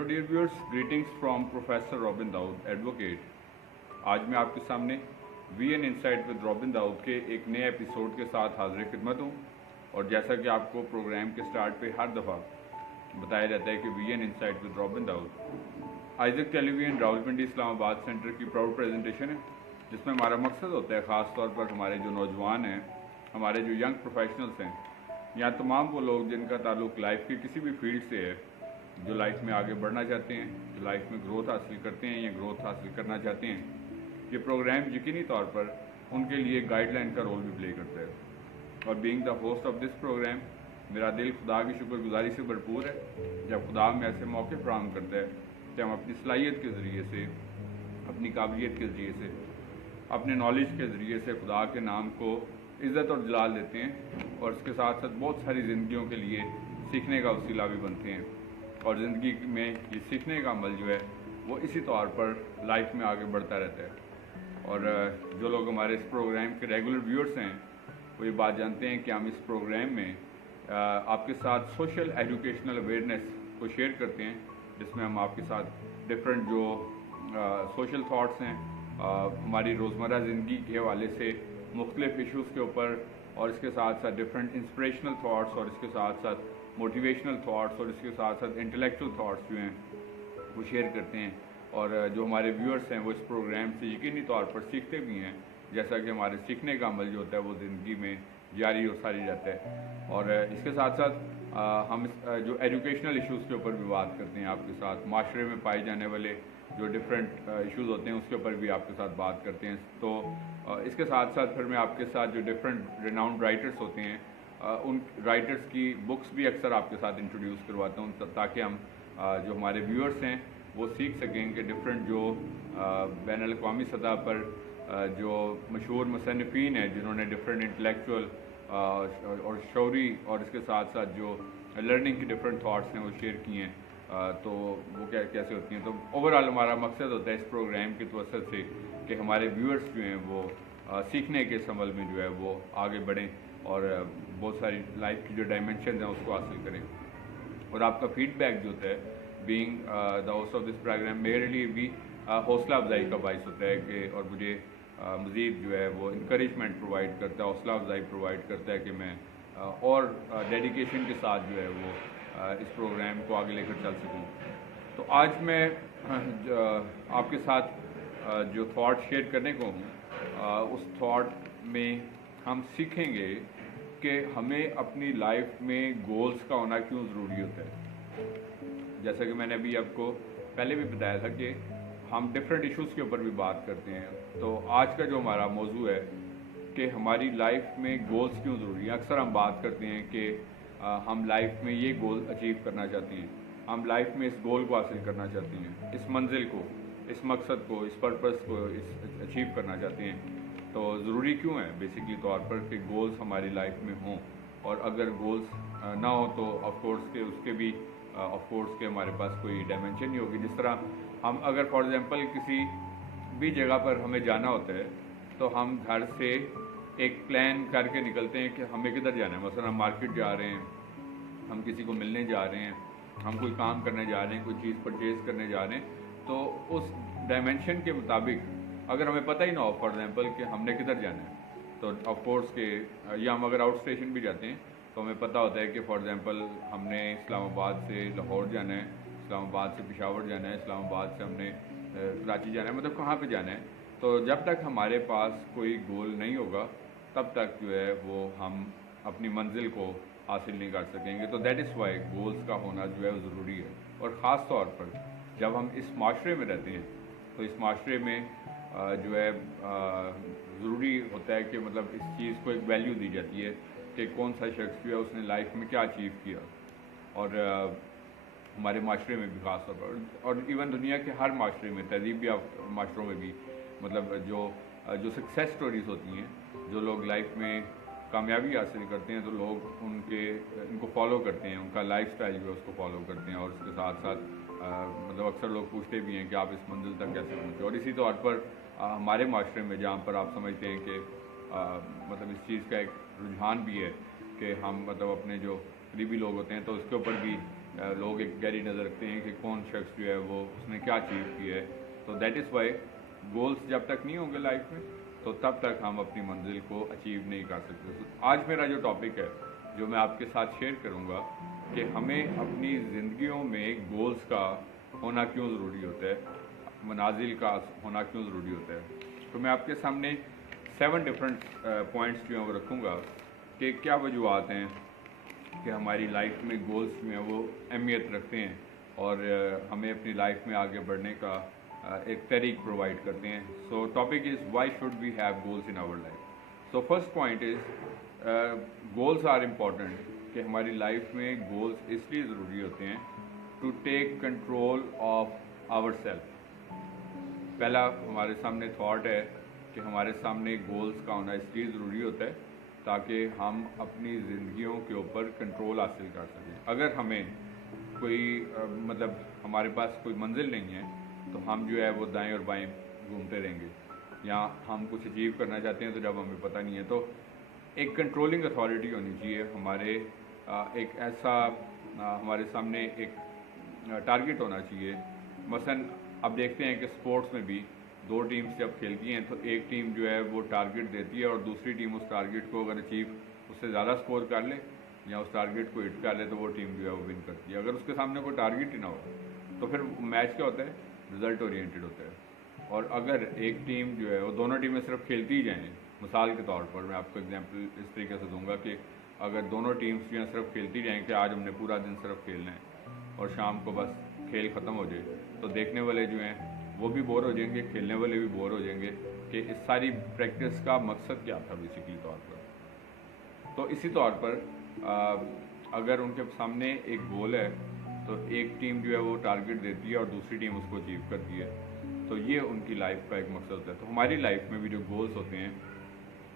Hello dear viewers, greetings from professor Robin Daud advocate. आज मैं आपके सामने VN insight with Robin Daud के एक नए एपिसोड के साथ हाजिर खिदमत हूँ। और जैसा कि आपको प्रोग्राम के स्टार्ट पे हर दफ़ा बताया जाता है कि VN insight with Robin Daud Isaac television Rawalpindi Islamabad centre की प्राउड प्रेजेंटेशन है, जिसमें हमारा मकसद होता है ख़ास तौर पर हमारे जो नौजवान हैं, हमारे जो यंग प्रोफेशनल्स हैं, या तमाम वो लोग जिनका ताल्लुक लाइफ के किसी भी फील्ड से है, जो लाइफ में आगे बढ़ना चाहते हैं, जो लाइफ में ग्रोथ हासिल करते हैं या ग्रोथ हासिल करना चाहते हैं, ये प्रोग्राम यकीनी तौर पर उनके लिए गाइडलाइन का रोल भी प्ले करता है। और being the host of this programme, मेरा दिल खुदा की शुक्रगुजारी से भरपूर है जब खुदा हमें ऐसे मौके फराहम करता है कि हम अपनी सलाहियत के ज़रिए से, अपनी काबिलियत के ज़रिए से, अपने नॉलेज के ज़रिए से खुदा के नाम को इज़्ज़त और जलाल देते हैं, और इसके साथ साथ बहुत सारी ज़िंदगियों के लिए सीखने का वसीला भी बनते हैं। और ज़िंदगी में ये सीखने का अमल जो है वो इसी तौर पर लाइफ में आगे बढ़ता रहता है। और जो लोग हमारे इस प्रोग्राम के रेगुलर व्यूअर्स हैं वो ये बात जानते हैं कि हम इस प्रोग्राम में आपके साथ सोशल एजुकेशनल अवेयरनेस को शेयर करते हैं, जिसमें हम आपके साथ डिफरेंट जो सोशल थाट्स हैं, हमारी रोज़मर्रा ज़िंदगी के हवाले से मुख्तलिफ इशूज़ के ऊपर, और इसके साथ साथ डिफरेंट इंस्पिरेशनल थाट्स, और इसके साथ साथ मोटिवेशनल थाट्स, और इसके साथ साथ इंटेलेक्चुअल थाट्स जो हैं वो शेयर करते हैं। और जो हमारे व्यूअर्स हैं वो इस प्रोग्राम से यकीनी तौर पर सीखते भी हैं, जैसा कि हमारे सीखने का अमल जो होता है वो ज़िंदगी में जारी और सारी रहता है। और इसके साथ साथ हम जो एजुकेशनल इश्यूज़ के ऊपर भी बात करते हैं आपके साथ, माशरे में पाए जाने वाले जो डिफरेंट इश्यूज़ होते हैं उसके ऊपर भी आपके साथ बात करते हैं। तो इसके साथ साथ फिर मैं आपके साथ जो डिफरेंट रिनाउंड राइटर्स होते हैं उन राइटर्स की बुक्स भी अक्सर आपके साथ इंट्रोड्यूस करवाता हूँ, ताकि हम जो हमारे व्यूअर्स हैं वो सीख सकें कि डिफरेंट जो बैनुल अक़वामी सतह पर जो मशहूर मुसन्निफ़ीन हैं जिन्होंने डिफरेंट इंटेलेक्चुअल और शौरी और इसके साथ साथ जो लर्निंग की डिफरेंट थाट्स हैं वो शेयर किए हैं, तो वो कैसे होती हैं। तो ओवरऑल हमारा मकसद होता है इस प्रोग्राम की तवज्जो से कि हमारे व्यूअर्स जो हैं वो सीखने के इस अमल में जो है वो आगे बढ़ें और बहुत सारी लाइफ की जो डायमेंशन हैं उसको हासिल करें। और आपका फीडबैक जो होता है being the host of this programme मेरे लिए भी हौसला अफजाई का बाइस होता है कि, और मुझे मज़ीद जो है वो इंकरेजमेंट प्रोवाइड करता है, हौसला अफजाई प्रोवाइड करता है कि मैं और डेडिकेशन के साथ जो है वो इस प्रोग्राम को आगे लेकर चल सकूँ। तो आज मैं आपके साथ जो थॉट शेयर करने को हूँ, उस थॉट में हम सीखेंगे कि हमें अपनी लाइफ में गोल्स का होना क्यों ज़रूरी होता है। जैसा कि मैंने अभी आपको पहले भी बताया था कि हम डिफरेंट इश्यूज़ के ऊपर भी बात करते हैं। तो आज का जो हमारा मौजू है कि हमारी लाइफ में गोल्स क्यों ज़रूरी है। अक्सर हम बात करते हैं कि हम लाइफ में ये गोल अचीव करना चाहते हैं, हम लाइफ में इस गोल को हासिल करना चाहते हैं, इस मंजिल को, इस मकसद को, इस पर्पस को अचीव करना चाहते हैं। तो ज़रूरी क्यों है बेसिकली तौर पर कि गोल्स हमारी लाइफ में हों, और अगर गोल्स ना हो तो ऑफकोर्स के उसके भी ऑफकोर्स के हमारे पास कोई डायमेंशन नहीं होगी। जिस तरह हम अगर फॉर एग्ज़ाम्पल किसी भी जगह पर हमें जाना होता है तो हम घर से एक प्लान करके निकलते हैं कि हमें किधर जाना है। मसलन हम मार्केट जा रहे हैं, हम किसी को मिलने जा रहे हैं, हम कोई काम करने जा रहे हैं, कोई चीज़ परचेज़ करने जा रहे हैं, तो उस डायमेंशन के मुताबिक अगर हमें पता ही ना हो फॉर एग्ज़ाम्पल कि हमने किधर जाना है, तो ऑफकोर्स के या हम अगर आउट स्टेशन भी जाते हैं तो हमें पता होता है कि फॉर एग्ज़ाम्पल हमने इस्लामाबाद से लाहौर जाना है, इस्लामाबाद से पेशावर जाना है, इस्लामाबाद से हमने कराची जाना है, मतलब कहाँ पे जाना है। तो जब तक हमारे पास कोई गोल नहीं होगा तब तक जो है वो हम अपनी मंजिल को हासिल नहीं कर सकेंगे। तो दैट इज़ वाई गोल्स का होना जो है वो ज़रूरी है। और ख़ास तौर पर जब हम इस माशरे में रहते हैं तो इस माशरे में जो है ज़रूरी होता है कि मतलब इस चीज़ को एक वैल्यू दी जाती है कि कौन सा शख्स जो है उसने लाइफ में क्या अचीव किया। और हमारे माशरे में भी ख़ास तौर पर, और इवन दुनिया के हर माशरे में, तहजीब याफ्ता माशरों में भी, मतलब जो सक्सेस स्टोरीज़ होती हैं, जो लोग लाइफ में कामयाबी हासिल करते हैं तो लोग इनको फॉलो करते हैं, उनका लाइफस्टाइल जो है उसको फॉलो करते हैं। और उसके साथ साथ मतलब अक्सर लोग पूछते भी हैं कि आप इस मंजिल तक कैसे पहुँचे। और इसी तौर पर हमारे माशरे में जहाँ पर आप समझते हैं कि मतलब इस चीज़ का एक रुझान भी है कि हम मतलब अपने जो करीबी लोग होते हैं तो उसके ऊपर भी लोग एक गहरी नज़र रखते हैं कि कौन शख्स जो है वो उसने क्या अचीव किया है। तो दैट इज़ वाई गोल्स जब तक नहीं होंगे लाइफ में तो तब तक हम अपनी मंजिल को अचीव नहीं कर सकते। तो आज मेरा जो टॉपिक है जो मैं आपके साथ शेयर करूँगा कि हमें अपनी ज़िंदगियों में गोल्स का होना क्यों ज़रूरी होता है, मनाजिल का होना क्यों ज़रूरी होता है। तो मैं आपके सामने 7 डिफरेंट पॉइंट्स जो हैं वो रखूँगा कि क्या वजूहत हैं कि हमारी लाइफ में गोल्स जो हैं वो अहमियत रखते हैं और हमें अपनी लाइफ में आगे बढ़ने का एक तरीक प्रोवाइड करते हैं। So topic is why should we have goals in our life. So first point is goals are important कि हमारी लाइफ में गोल्स इसलिए ज़रूरी होते हैं to take control of our self. पहला हमारे सामने थॉट है कि हमारे सामने गोल्स का होना इसलिए ज़रूरी होता है ताकि हम अपनी ज़िंदगियों के ऊपर कंट्रोल हासिल कर सकें। अगर हमें कोई मतलब हमारे पास कोई मंजिल नहीं है तो हम जो है वो दाएं और बाएं घूमते रहेंगे, या हम कुछ अचीव करना चाहते हैं तो जब हमें पता नहीं है तो एक कंट्रोलिंग अथॉरिटी होनी चाहिए हमारे एक ऐसा हमारे सामने एक टारगेट होना चाहिए। मसलन अब देखते हैं कि स्पोर्ट्स में भी 2 टीम्स जब खेलती हैं तो एक टीम जो है वो टारगेट देती है और दूसरी टीम उस टारगेट को अगर अचीव उससे ज़्यादा स्कोर कर ले या उस टारगेट को हिट कर ले तो वो टीम जो है वो विन करती है। अगर उसके सामने कोई टारगेट ही ना हो तो फिर मैच क्या होता है, रिज़ल्ट ओरिएंटेड होता है। और अगर एक टीम जो है वो दोनों टीमें सिर्फ खेलती ही जाएँ, मिसाल के तौर पर मैं आपको एग्जांपल इस तरीके से दूंगा कि अगर दोनों टीम्स जो हैं सिर्फ खेलती जाएँ कि आज हमने पूरा दिन सिर्फ खेलना है और शाम को बस खेल ख़त्म हो जाए तो देखने वाले जो हैं वो भी बोर हो जाएंगे, खेलने वाले भी बोर हो जाएंगे कि इस सारी प्रैक्टिस का मकसद क्या था बेसिकली तौर पर। तो इसी तौर पर अगर उनके सामने एक गोल है तो एक टीम जो है वो टारगेट देती है और दूसरी टीम उसको अचीव करती है, तो ये उनकी लाइफ का एक मकसद होता है। तो हमारी लाइफ में भी जो गोल्स होते हैं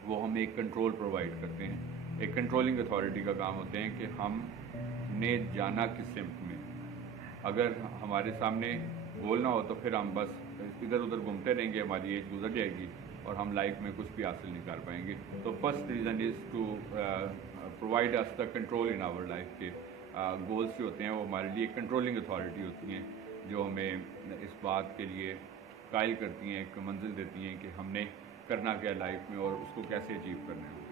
वो हमें एक कंट्रोल प्रोवाइड करते हैं, एक कंट्रोलिंग अथॉरिटी का काम होते हैं कि हमने जाना किस सिमत में। अगर हमारे सामने गोल ना हो तो फिर हम बस इधर उधर घूमते रहेंगे, हमारी एज गुजर जाएगी और हम लाइफ में कुछ भी हासिल नहीं कर पाएंगे। तो first reason is to provide us the control in our life के गोल्स जो होते हैं वो हमारे लिए कंट्रोलिंग अथॉरिटी होती हैं जो हमें इस बात के लिए कायल करती हैं, एक मंजिल देती हैं कि हमने करना क्या लाइफ में और उसको कैसे अचीव करना है।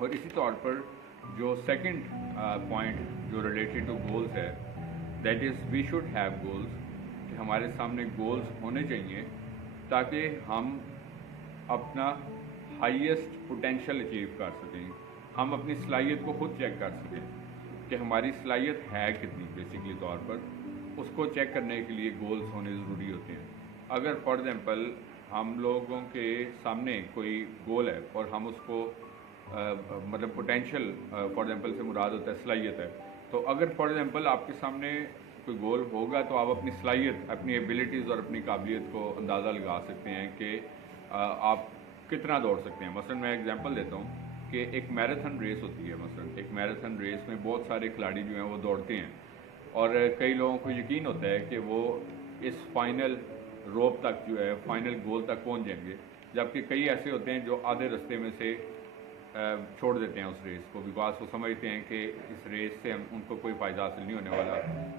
और इसी तौर पर जो सेकंड पॉइंट जो रिलेटेड टू गोल्स है that is we should have goals, कि हमारे सामने गोल्स होने चाहिए ताकि हम अपना हाईएस्ट पोटेंशियल अचीव कर सकें, हम अपनी सलाहियत को खुद चेक कर सकें कि हमारी सलाहियत है कितनी। बेसिकली तौर पर उसको चेक करने के लिए गोल्स होने ज़रूरी होते हैं। अगर फॉर एग्ज़ाम्पल हम लोगों के सामने कोई गोल है और हम उसको मतलब पोटेंशियल फॉर एग्ज़ाम्पल से मुराद होता है सलाहियत है, तो अगर फॉर एग्ज़ाम्पल आपके सामने कोई गोल होगा तो आप अपनी सलाहियत, अपनी एबिलिटीज़ और अपनी काबिलियत को अंदाज़ा लगा सकते हैं कि आप कितना दौड़ सकते हैं। मसलन मैं एग्जांपल देता हूँ कि एक मैराथन रेस होती है। मसलन एक मैराथन रेस में बहुत सारे खिलाड़ी जो हैं वो दौड़ते हैं और कई लोगों को यकीन होता है कि वो इस फाइनल रोप तक जो है फाइनल गोल तक पहुँच जाएंगे, जबकि कई ऐसे होते हैं जो आधे रास्ते में से छोड़ देते हैं उस रेस को, बिकॉज वो समझते हैं कि इस रेस से उनको कोई फ़ायदा हासिल नहीं होने वाला,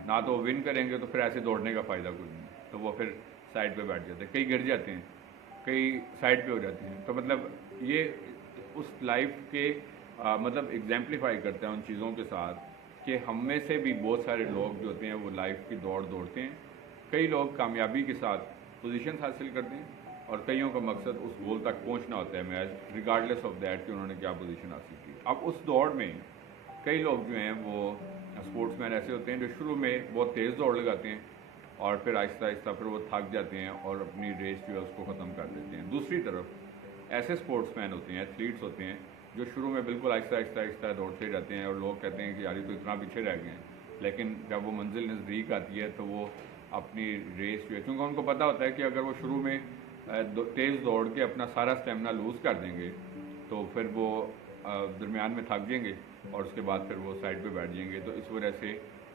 ना तो विन करेंगे तो फिर ऐसे दौड़ने का फ़ायदा कोई नहीं, तो वो फिर साइड पे बैठ जाते हैं। कई गिर जाते हैं, कई साइड पे हो जाते हैं। तो मतलब ये उस लाइफ के मतलब एग्जाम्पलीफाई करते हैं उन चीज़ों के साथ कि हम में से भी बहुत सारे लोग जो होते हैं वो लाइफ की दौड़ दौड़ते हैं। कई लोग कामयाबी के साथ पोजीशन हासिल करते हैं और कईयों का मकसद उस गोल तक पहुंचना होता है मैच रिगार्डलेस ऑफ दैट कि उन्होंने क्या पोजीशन हासिल की। अब उस दौड़ में कई लोग जो हैं वो स्पोर्ट्समैन ऐसे होते हैं जो शुरू में बहुत तेज़ दौड़ लगाते हैं और फिर आहिस्ता आहिस्ता फिर वो थक जाते हैं और अपनी रेस जो है उसको ख़त्म कर देते हैं। दूसरी तरफ ऐसे स्पोर्ट्समैन होते हैं, एथलीट्स होते हैं जो शुरू में बिल्कुल आहिस्ता आहिस्ता आहिस्ता दौड़ते रहते हैं और लोग कहते हैं कि यार ये तो इतना पीछे रह गए हैं, लेकिन जब वो मंजिल नज़दीक आती है तो वो अपनी रेस जो है, क्योंकि उनको पता होता है कि अगर वो शुरू में तेज़ दौड़ के अपना सारा स्टेमिना लूज़ कर देंगे तो फिर वो दरमियान में थक जाएंगे और उसके बाद फिर वो साइड पे बैठ जाएंगे। तो इस वजह से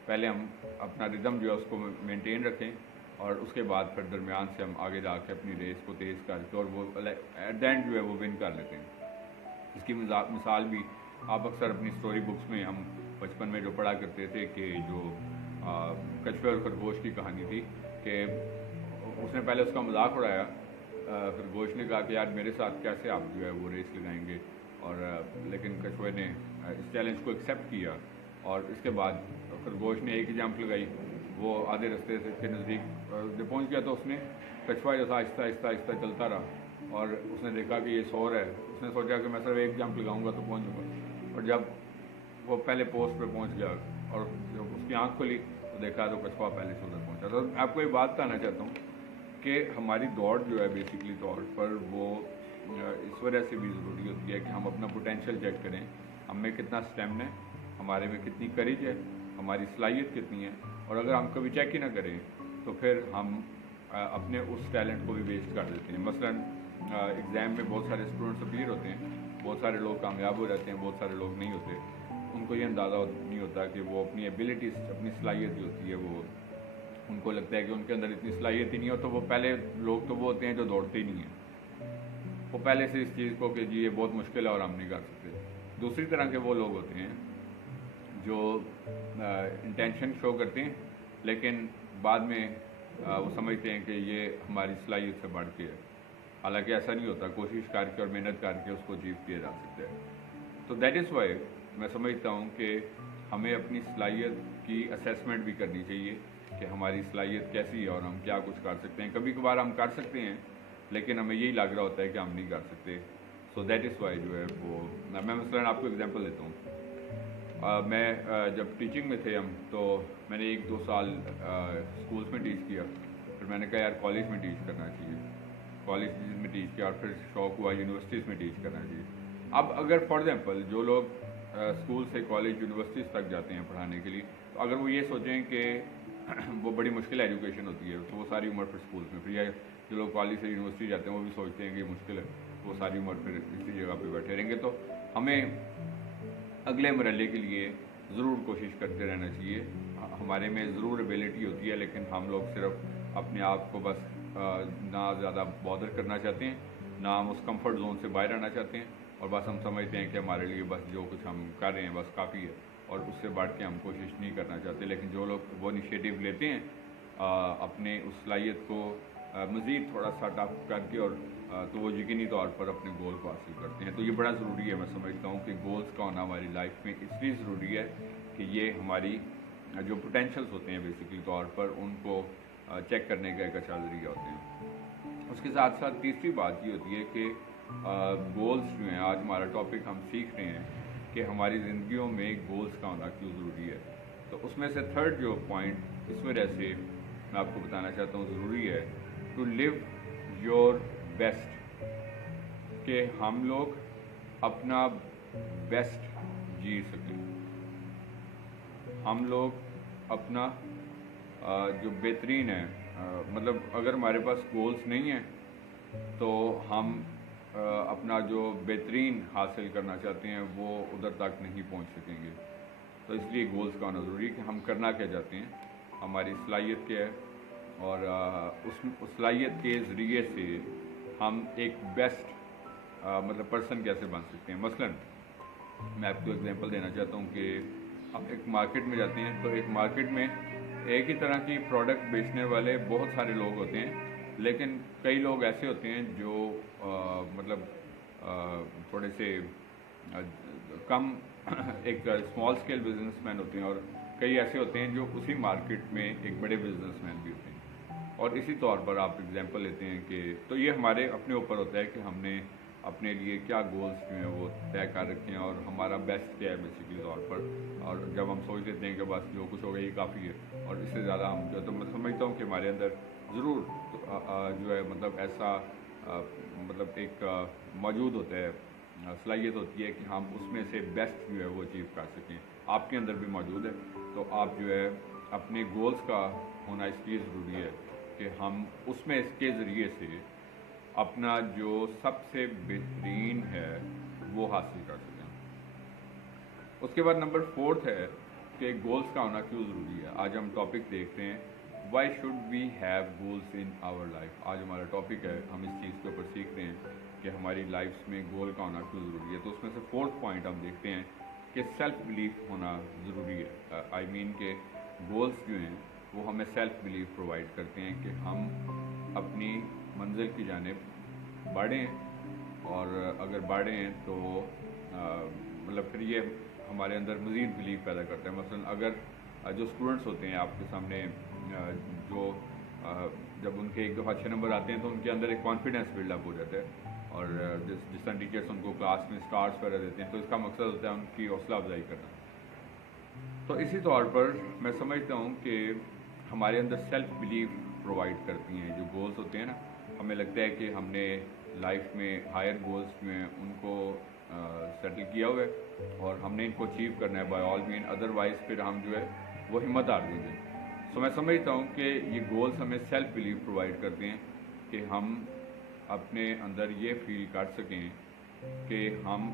पहले हम अपना रिदम जो है उसको मेंटेन रखें और उसके बाद फिर दरमियान से हम आगे जाके अपनी रेस को तेज़ करके और वो एट द एंड जो है वो विन कर लेते हैं। इसकी मिसाल भी आप अक्सर अपनी स्टोरी बुक्स में हम बचपन में जो पढ़ा करते थे कि जो کچھوے اور خرگوش کی کہانی تھی کہ اس نے پہلے اس کا مذاق اڑایا. خرگوش نے کہا کہ یار میرے ساتھ کیسے آپ جو ہے وہ ریس لگائیں گے, اور لیکن کچھوے نے اس چیلنج کو ایکسیپٹ کیا, اور اس کے بعد خرگوش نے ایک ہی جمپ لگائی. وہ آدھے رستے کے نزدیک جب پہنچ گیا تو اس نے کچھوا جو تھا آہستہ آہستہ آہستہ چلتا رہا, اور اس نے دیکھا کہ یہ سور ہے. اس نے سوچا کہ میں صرف ایک جمپ لگاؤں گا تو پہنچ جاؤں گا, اور جب وہ پہلے پوسٹ پہ پہنچ گیا اور جب اس کی آنکھ کھلی تو دیکھا تو کچھوا پہلے سے ادھر پہنچا. تو آپ کو یہ بات بتانا چاہتا ہوں کہ ہماری دوڑ جو ہے بیسکلی طور پر وہ اس وجہ سے بھی ضروری ہوتی ہے کہ ہم اپنا پوٹینشیل چیک کریں, ہم میں کتنا اسٹیمنا ہے, ہمارے میں کتنی کریج ہے, ہماری صلاحیت کتنی ہے. اور اگر ہم کبھی چیک ہی نہ کریں تو پھر ہم اپنے اس ٹیلنٹ کو بھی ویسٹ کر دیتے ہیں. مثلاً ایگزام میں بہت سارے اسٹوڈنٹس اپیئر ہوتے ہیں, بہت سارے لوگ کامیاب ہو جاتے ہیں, بہت سارے لوگ نہیں ہوتے. ان کو یہ اندازہ نہیں ہوتا کہ وہ اپنی ایبلٹیز, اپنی صلاحیت جو ہوتی ہے وہ ان کو لگتا ہے کہ ان کے اندر اتنی صلاحیت ہی نہیں ہو. تو وہ پہلے لوگ تو وہ ہوتے ہیں جو دوڑتے ہی نہیں ہیں, وہ پہلے سے اس چیز کو کہ جی یہ بہت مشکل ہے اور ہم نہیں کر سکتے. دوسری طرح کے وہ لوگ ہوتے ہیں جو انٹینشن شو کرتے ہیں لیکن بعد میں وہ سمجھتے ہیں کہ یہ ہماری صلاحیت سے بڑھ کے ہے. حالانکہ ایسا نہیں ہوتا, کوشش کر کے اور محنت کر کے اس کو اچیو کیا جا سکتا ہے. تو دیٹ از وائی میں سمجھتا ہوں کہ ہمیں اپنی صلاحیت کی اسیسمنٹ بھی کرنی چاہیے کہ ہماری صلاحیت کیسی ہے اور ہم کیا کچھ کر سکتے ہیں. کبھی کبھار ہم کر سکتے ہیں لیکن ہمیں یہی لگ رہا ہوتا ہے کہ ہم نہیں کر سکتے. سو دیٹ از وائی جو ہے وہ میں مثلاً آپ کو ایگزامپل دیتا ہوں. میں جب ٹیچنگ میں تھے ہم, تو میں نے 1-2 سال اسکولس میں ٹیچ کیا. پھر میں نے کہا یار کالج میں ٹیچ کرنا چاہیے, کالج میں ٹیچ کیا, اور پھر شوق ہوا یونیورسٹیز میں ٹیچ کرنا چاہیے. اب اگر فار ایگزامپل جو لوگ اسکول سے کالج یونیورسٹیز تک جاتے ہیں پڑھانے کے لیے, تو اگر وہ یہ سوچیں کہ وہ بڑی مشکل ایجوکیشن ہوتی ہے تو وہ ساری عمر پھر اسکولس میں, پھر یا جو لوگ کالج سے یونیورسٹی جاتے ہیں وہ بھی سوچتے ہیں کہ یہ مشکل ہے, وہ ساری عمر پھر اسی جگہ پہ بیٹھے رہیں گے. تو ہمیں اگلے مرحلے کے لیے ضرور کوشش کرتے رہنا چاہیے. ہمارے میں ضرور ایبلٹی ہوتی ہے لیکن ہم لوگ صرف اپنے آپ کو بس نہ زیادہ بادر کرنا چاہتے ہیں, نہ ہم اس کمفرٹ زون سے باہر آنا چاہتے ہیں, اور بس ہم سمجھتے ہیں کہ ہمارے لیے بس جو کچھ ہم کر رہے ہیں بس کافی ہے, اور اس سے بڑھ کے ہم کوشش نہیں کرنا چاہتے. لیکن جو لوگ وہ انیشیٹو لیتے ہیں اپنے اس صلاحیت کو مزید تھوڑا سا ٹف کر کے, اور تو وہ یقینی طور پر اپنے گول کو حاصل کرتے ہیں. تو یہ بڑا ضروری ہے, میں سمجھتا ہوں کہ گولز کا ہونا ہماری لائف میں اس لیے ضروری ہے کہ یہ ہماری جو پوٹینشیلس ہوتے ہیں بیسکلی طور پر ان کو چیک کرنے کا ایک اچھا ذریعہ ہوتے ہیں. اس کے ساتھ ساتھ تیسری بات یہ ہوتی ہے کہ گولز جو ہیں, آج ہمارا ٹاپک ہم سیکھ رہے ہیں کہ ہماری زندگیوں میں گولز کا ہونا کیوں ضروری ہے. تو اس میں سے تھرڈ جو پوائنٹ اس وجہ سے میں آپ کو بتانا چاہتا ہوں ضروری ہے, ٹو لیو یور بیسٹ, کہ ہم لوگ اپنا بیسٹ جی سکیں. ہم لوگ اپنا جو بہترین ہے, مطلب اگر ہمارے پاس گولز نہیں ہیں تو ہم اپنا جو بہترین حاصل کرنا چاہتے ہیں وہ ادھر تک نہیں پہنچ سکیں گے. تو اس لیے گولز کا ہونا ضروری ہے کہ ہم کرنا کیا چاہتے ہیں, ہماری صلاحیت کیا ہے, اور اس صلاحیت کے ذریعے سے ہم ایک بیسٹ مطلب پرسن کیسے بن سکتے ہیں. مثلاً میں آپ کو ایگزامپل دینا چاہتا ہوں کہ آپ ایک مارکیٹ میں جاتے ہیں تو ایک مارکیٹ میں ایک ہی طرح کی پروڈکٹ بیچنے والے بہت سارے لوگ ہوتے ہیں, لیکن کئی لوگ ایسے ہوتے ہیں جو مطلب تھوڑے سے کم ایک اسمال اسکیل بزنس مین ہوتے ہیں, اور کئی ایسے ہوتے ہیں جو اسی مارکیٹ میں ایک بڑے بزنس مین بھی ہوتے ہیں. اور اسی طور پر آپ ایگزامپل لیتے ہیں کہ تو یہ ہمارے اپنے اوپر ہوتا ہے کہ ہم نے اپنے لیے کیا گولز جو ہیں وہ طے کر رکھے ہیں اور ہمارا بیسٹ کیا ہے بیسکلی طور پر. اور جب ہم سوچ لیتے ہیں کہ بس جو کچھ ہوگا یہ کافی ہے اور اس سے زیادہ ہم جو, تو میں سمجھتا ہوں کہ ہمارے اندر ضرور جو ہے مطلب ایسا مطلب ایک موجود ہوتا ہے, صلاحیت ہوتی ہے کہ ہم اس میں سے بیسٹ جو ہے وہ اچیو کر سکیں. آپ کے اندر بھی موجود ہے. تو آپ جو ہے اپنے گولز کا ہونا اس لیے ضروری ہے کہ ہم اس میں اس کے ذریعے سے اپنا جو سب سے بہترین ہے وہ حاصل کر سکیں. اس کے بعد نمبر 4 ہے کہ گولز کا ہونا کیوں ضروری ہے. آج ہم ٹاپک دیکھ رہے ہیں why should we have goals in our life. آج ہمارا ٹاپک ہے, ہم اس چیز کے اوپر سیکھ رہے ہیں کہ ہماری لائفس میں گول کا ہونا کیوں ضروری ہے. تو اس میں سے 4تھ پوائنٹ ہم دیکھتے ہیں کہ سیلف بلیف ہونا ضروری ہے. آئی مین کہ गोल्स जो हैं वो हमें सेल्फ बिलीव प्रोवाइड करते हैं कि हम अपनी मंजिल की जानिब बढ़ें, और अगर बढ़ें तो मतलब फिर ये हमारे अंदर मज़ीद बिलीव पैदा करता है। मसलन अगर जो स्टूडेंट्स होते हैं आपके सामने, जो जब उनके एक दफ़ा अच्छे नंबर आते हैं तो उनके अंदर एक कॉन्फिडेंस बिल्डअप हो जाता है, और जिस तरह टीचर्स उनको क्लास में स्टार्स वगैरह देते हैं तो इसका मकसद होता है उनकी हौसला अफजाई करना। तो इसी तौर पर मैं समझता हूँ कि हमारे अंदर सेल्फ बिलीव प्रोवाइड करती हैं जो गोल्स होते हैं ना। हमें लगता है कि हमने लाइफ में हायर गोल्स जो हैं उनको सेटल किया हुआ है और हमने इनको अचीव करना है बाय ऑल मीन, अदरवाइज़ फिर हम जो है वो हिम्मत हार देंगे। सो मैं समझता हूँ कि ये गोल्स हमें सेल्फ बिलीव प्रोवाइड करते हैं कि हम अपने अंदर ये फील कर सकें कि हम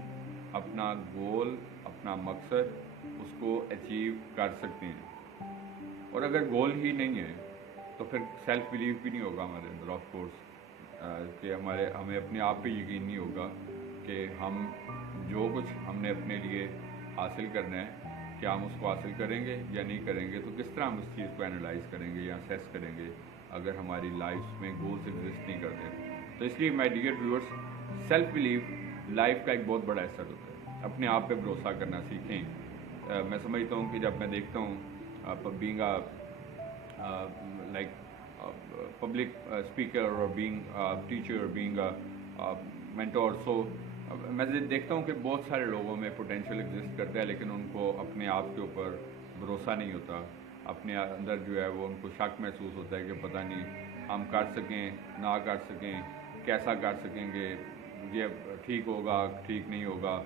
अपना गोल, अपना मकसद उसको अचीव कर सकते हैं। और अगर गोल ही नहीं है तो फिर सेल्फ बिलीव भी नहीं होगा हमारे अंदर, ऑफ कोर्स, कि हमें अपने आप पे यकीन नहीं होगा कि हम जो कुछ हमने अपने लिए हासिल करना है क्या हम उसको हासिल करेंगे या नहीं करेंगे। तो किस तरह हम उस चीज़ को एनालाइज करेंगे या असेस करेंगे अगर हमारी लाइफ में गोल्स एग्जिस्ट नहीं करते। तो इसलिए my dear viewers, self believe life का एक बहुत बड़ा हिस्सा होता है। अपने आप पे भरोसा करना सीखें। मैं समझता हूँ कि जब मैं देखता हूँ बीइंग लाइक पब्लिक स्पीकर और बीइंग टीचर, बीइंग मेंटोर, सो मैं देखता हूँ कि बहुत सारे लोगों में पोटेंशियल एग्जिस्ट करता है लेकिन उनको अपने आप के ऊपर भरोसा नहीं होता। अपने अंदर जो है वो उनको शक महसूस होता है कि पता नहीं हम कर सकें ना कर सकें, कैसा कर सकेंगे, ये ठीक होगा ठीक नहीं होगा।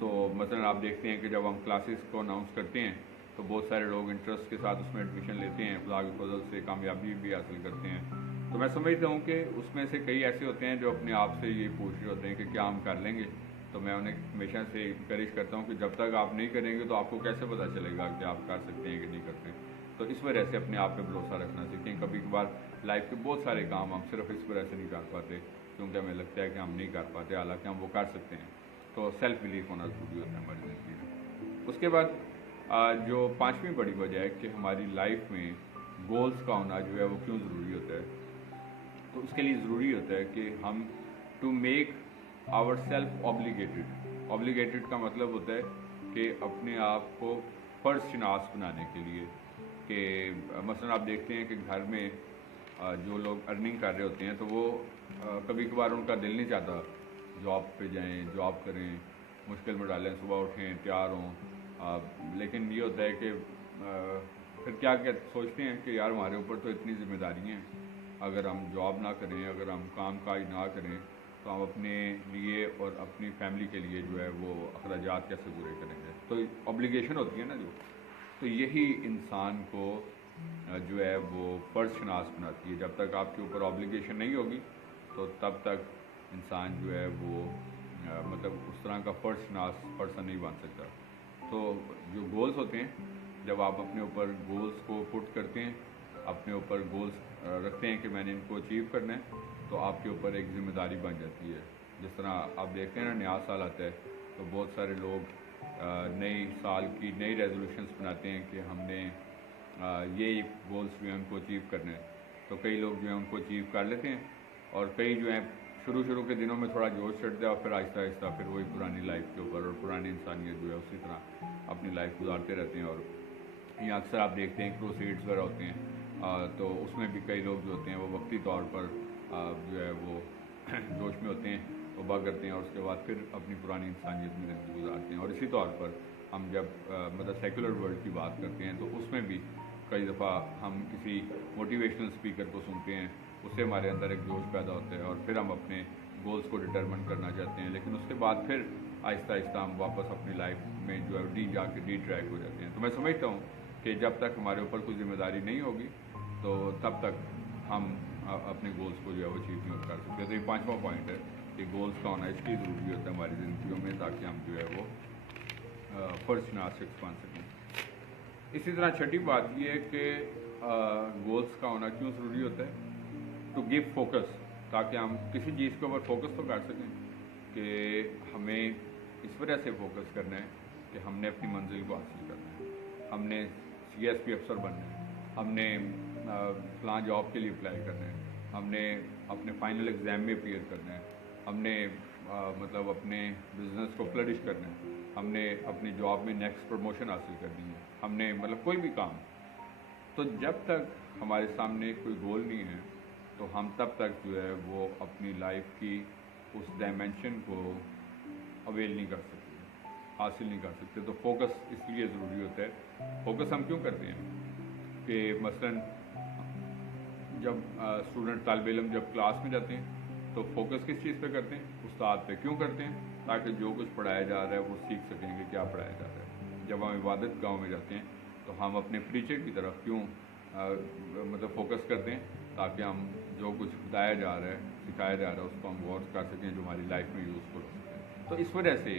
तो मसलन आप देखते हैं कि जब हम क्लासेस को अनाउंस करते हैं तो बहुत सारे लोग इंटरेस्ट के साथ उसमें एडमिशन लेते हैं, खुदा के फजल से कामयाबी भी हासिल करते हैं। तो मैं समझता हूँ कि उसमें से कई ऐसे होते हैं जो अपने आप से ये पूछ रहे होते हैं कि क्या हम कर लेंगे। तो मैं उन्हें हमेशा से इंकरेज करता हूँ कि जब तक आप नहीं करेंगे तो आपको कैसे पता चलेगा कि आप कर सकते हैं कि नहीं करते। तो इस वजह से अपने आप पे भरोसा रखना सीखें। कभी कभार लाइफ के बहुत सारे काम हम सिर्फ इस वजह से नहीं कर पाते क्योंकि हमें लगता है कि हम नहीं कर पाते, हालांकि हम वो कर सकते हैं। तो सेल्फ बिलीफ होना ज़रूरी होता है हमारी ज़िंदगी में। उसके बाद जो पांचवी बड़ी वजह है कि हमारी लाइफ में गोल्स का होना जो है वो क्यों ज़रूरी होता है, तो उसके लिए ज़रूरी होता है कि हम to make our self obligated का मतलब होता है कि अपने आप को फ़र्ज शनास बनाने के लिए। कि मसलन आप देखते हैं कि घर में जो लोग अर्निंग कर रहे होते हैं तो वो कभी कभार उनका दिल नहीं चाहता जॉब पे जाएं, जॉब करें, मुश्किल में डालें, सुबह उठें, तैयार हों, लेकिन ये होता है कि फिर क्या सोचते हैं कि यार हमारे ऊपर तो इतनी जिम्मेदारियाँ हैं, अगर हम जॉब ना करें, अगर हम काम काज ना करें तो हम अपने लिए और अपनी फैमिली के लिए जो है वो अखराजात कैसे पूरे करेंगे। तो ऑब्लिगेशन होती है ना जो, तो यही इंसान को जो है वो फ़र्ज शनास बनाती है। जब तक आपके ऊपर ऑब्लिगेशन नहीं होगी तो तब तक इंसान जो है वो मतलब उस तरह का फ़र्ज शनास पर्सन नहीं बन सकता। तो जो गोल्स होते हैं, जब आप अपने ऊपर गोल्स को पुट करते हैं, अपने ऊपर गोल्स रखते हैं कि मैंने इनको अचीव करना है, तो आपके ऊपर एक ज़िम्मेदारी बन जाती है। जिस तरह आप देखते हैं ना, नया साल आता है तो बहुत सारे लोग नई साल की नई रेजोल्यूशंस बनाते हैं कि हमने ये गोल्स जो हैं उनको अचीव करना है। तो कई लोग जो हैं उनको अचीव कर लेते हैं और कई जो हैं शुरू के दिनों में थोड़ा जोश चढ़ता है और फिर आहिस्ता आहिस्ता फिर वही पुरानी लाइफ के ऊपर और पुरानी इंसानियत जो है उसी तरह अपनी लाइफ गुजारते रहते हैं। और ये अक्सर आप देखते हैं क्रूसेड्स वगैरह होते हैं, तो उसमें भी कई लोग जो होते हैं वो वक्ती तौर पर जो है वो जोश में होते हैं, तौबा करते हैं और उसके बाद फिर अपनी पुरानी इंसानियत में ज़िंदगी गुजारते हैं। और इसी तौर पर हम जब मतलब सेकुलर वर्ल्ड की बात करते हैं तो उसमें भी कई दफ़ा हम किसी मोटिवेशनल स्पीकर को सुनते हैं, उससे हमारे अंदर एक जोश पैदा होता है और फिर हम अपने गोल्स को डिटरमिन करना चाहते हैं, लेकिन उसके बाद फिर आहिस्ता आहिस्ता हम वापस अपनी लाइफ में जो है डी ट्रैक हो जाते हैं। तो मैं समझता हूँ कि जब तक हमारे ऊपर कोई जिम्मेदारी नहीं होगी तो तब तक हम अपने गोल्स को जो है वो अचीव नहीं कर सकते। तो ये पांचवा पॉइंट है कि गोल्स का होना इसलिए ज़रूरी होता है हमारी ज़िंदगियों में ताकि हम जो है वो फ़र्ज ना शिक्ष बन सकें। इसी तरह छठी बात ये है कि गोल्स का होना क्यों ज़रूरी होता है, टू गिव फोकस, ताकि हम किसी चीज़ के ऊपर फोकस तो कर सकें कि हमें इस वजह से फोकस करना है कि हमने अपनी मंजिल को हासिल करना है, हमने DSP अफसर बनना है, हमने फलां जॉब के लिए अप्लाई करना है, हमने अपने फाइनल एग्ज़ाम में अपीयर करना है, हमने मतलब अपने बिज़नेस को फ्लरिश करना है, हमने अपनी जॉब में नेक्स्ट प्रमोशन हासिल करनी है, हमने मतलब कोई भी काम। तो जब तक हमारे सामने कोई गोल नहीं है तो हम तब तक जो है वो अपनी लाइफ की उस डायमेंशन को अवेल नहीं कर सकते, हासिल नहीं कर सकते। तो फोकस इसलिए ज़रूरी होता है। फोकस हम क्यों करते हैं कि मसलन जब स्टूडेंट तालिब इल्म जब क्लास में जाते हैं तो फोकस किस चीज़ पे करते हैं? उस्ताद पे। क्यों करते हैं? ताकि जो कुछ पढ़ाया जा रहा है वो सीख सकेंगे क्या पढ़ाया जा रहा है। जब हम इबादत गाँव में जाते हैं तो हम अपने प्रीचर की तरफ क्यों मतलब फोकस करते हैं? ताकि हम जो कुछ बताया जा रहा है, सिखाया जा रहा है, उसको हम गौर कर सकें, जो हमारी लाइफ में यूज़फुल हो सके। तो इस वजह से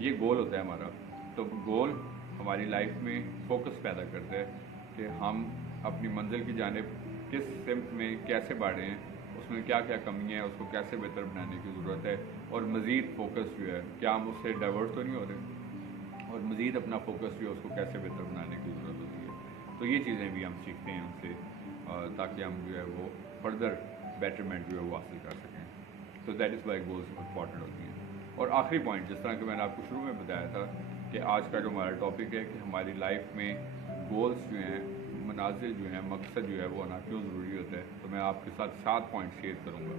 ये गोल होता है हमारा। तो गोल हमारी लाइफ में फोकस पैदा करता है कि हम अपनी मंजिल की जानिब किस सिमत में कैसे बढ़े हैं, उसमें क्या क्या कमी है, उसको कैसे बेहतर बनाने की ज़रूरत है, और मज़ीद फोकस जो है क्या हम उससे डाइवर्ट तो नहीं हो रहे, और मज़ीद अपना फोकस जो है उसको कैसे बेहतर बनाने की ज़रूरत होती है। तो ये चीज़ें भी हम सीखते हैं उनसे, ताकि हम जो है वो फर्दर बेटरमेंट जो है वो हासिल कर सकें। तो that is why goals important होती हैं। और आखिरी पॉइंट, जिस तरह कि मैंने आपको शुरू में बताया था कि आज का जो हमारा टॉपिक है कि हमारी लाइफ में गोल्स जो हैं, मनाजिर जो हैं, मकसद जो है वो आना क्यों ज़रूरी होता है। तो मैं आपके साथ 7 पॉइंट शेयर करूँगा।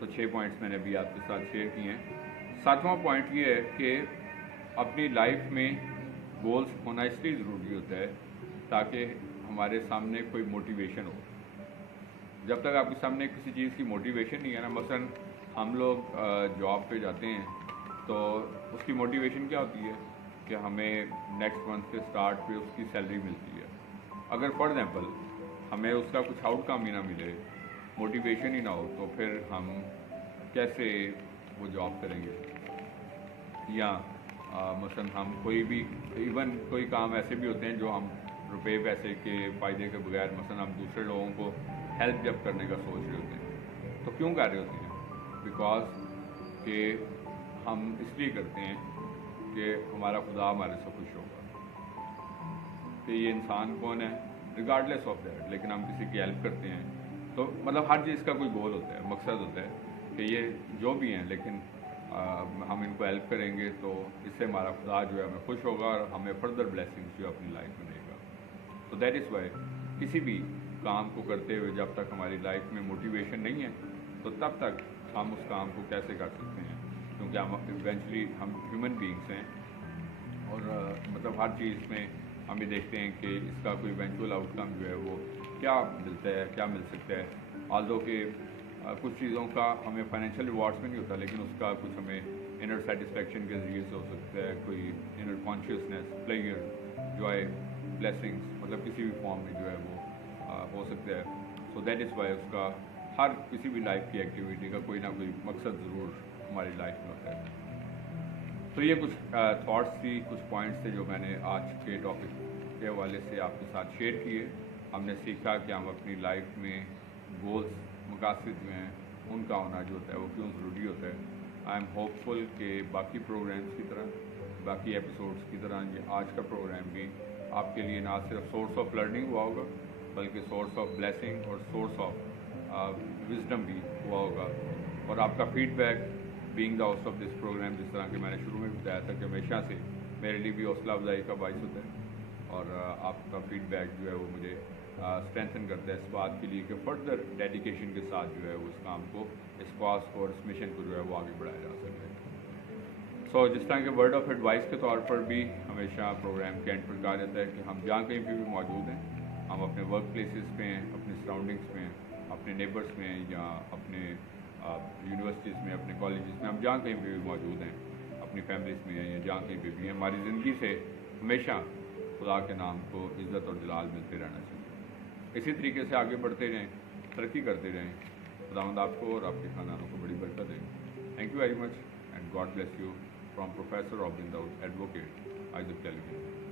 तो 6 पॉइंट्स मैंने अभी आपके साथ शेयर किए हैं। 7वां पॉइंट ये है कि अपनी लाइफ में गोल्स होना इसलिए ज़रूरी होता है ताकि हमारे सामने कोई मोटिवेशन हो। जब तक आपके सामने किसी चीज़ की मोटिवेशन नहीं है ना, मसलन हम लोग जॉब पे जाते हैं तो उसकी मोटिवेशन क्या होती है कि हमें नेक्स्ट मंथ के स्टार्ट पे उसकी सैलरी मिलती है। अगर फॉर एग्जांपल हमें उसका कुछ आउटकम ही ना मिले, मोटिवेशन ही ना हो, तो फिर हम कैसे वो जॉब करेंगे। या मसलन हम कोई भी इवन कोई काम ऐसे भी होते हैं जो हम रुपए पैसे के फ़ायदे के बगैर, मसलन हम दूसरे लोगों को हेल्प जब करने का सोच रहे होते हैं तो क्यों कर रहे होते हैं? बिकॉज कि हम इसलिए करते हैं कि हमारा खुदा हमारे से खुश होगा कि ये इंसान कौन है, रिगार्डलेस ऑफ दैट, लेकिन हम किसी की हेल्प करते हैं। तो मतलब हर चीज़ का कोई गोल होता है, मकसद होता है कि ये जो भी हैं, लेकिन हम इनको हेल्प करेंगे तो इससे हमारा खुदा जो है हमें खुश होगा और हमें फर्दर ब्लेसिंग्स जो अपनी लाइफ में देगा। तो दैट इज़ वाई किसी भी काम को करते हुए जब तक हमारी लाइफ में मोटिवेशन नहीं है तो तब तक हम उस काम को कैसे कर सकते हैं, क्योंकि हम इवेंचुअली हम ह्यूमन बीइंग्स हैं और मतलब हर चीज़ में हम ये देखते हैं कि इसका कोई इवेंचुअल आउटकम जो है वो क्या मिलता है, क्या मिल सकता है। ऑल्दो कि कुछ चीज़ों का हमें फाइनेंशियल रिवॉर्ड्स में नहीं होता, लेकिन उसका कुछ हमें इनर सेटिस्फेक्शन के ज़रिए से हो सकता है, कोई inner consciousness, player, Joy, blessings, मतलब किसी भी फॉर्म में जो है वो हो सकता है। सो दैट इज़ वाई उसका हर किसी भी लाइफ की एक्टिविटी का कोई ना कोई मकसद ज़रूर हमारी लाइफ में होता है। तो ये कुछ थॉट्स थी, कुछ पॉइंट्स थे जो मैंने आज के टॉपिक के हवाले से आपके साथ शेयर किए। हमने सीखा कि हम अपनी लाइफ में गोल्स, मकासद जो हैं उनका होना जो होता है वो क्यों ज़रूरी होता है। आई एम होपफुल कि बाकी प्रोग्राम्स की तरह, बाकी एपिसोड्स की तरह ये आज का प्रोग्राम भी आपके लिए ना सिर्फ सोर्स ऑफ लर्निंग हुआ होगा बल्कि सोर्स ऑफ ब्लेसिंग और सोर्स ऑफ विजडम भी हुआ होगा। और आपका feedback being the host of this programme, जिस तरह के मैंने शुरू में बताया था कि हमेशा से मेरे लिए भी हौसला अफजाई का बाइस होता है और आपका फीडबैक जो है वो मुझे स्ट्रेंथन करता है इस बात के लिए कि फर्दर डेडिकेशन के साथ जो है उस काम को, इस कॉज को और इस मिशन को जो है वो आगे बढ़ाया जा सके। सो जिस तरह के वर्ड ऑफ एडवाइस के तौर पर भी हमेशा प्रोग्राम के एंड पर कहा जाता है कि हम जहाँ कहीं भी मौजूद हैं, हम अपने वर्क प्लेसेस पे हैं, अपने सराउंडिंग्स में हैं, अपने नेबर्स में हैं या अपने यूनिवर्सिटीज़ में, अपने कॉलेजेस में, हम जहाँ कहीं भी मौजूद हैं, अपनी फैमिलीज़ में हैं या जहाँ कहीं भी हैं, हमारी ज़िंदगी से हमेशा खुदा के नाम को इज़्ज़त और जलाल मिलते रहना चाहिए। इसी तरीके से आगे बढ़ते रहें, तरक्की करते रहें। खुदावंद आपको और आपके खानदानों को बड़ी बरकत दें। Thank you very much and God bless you from professor Robin Daud, advocate, Isaac television.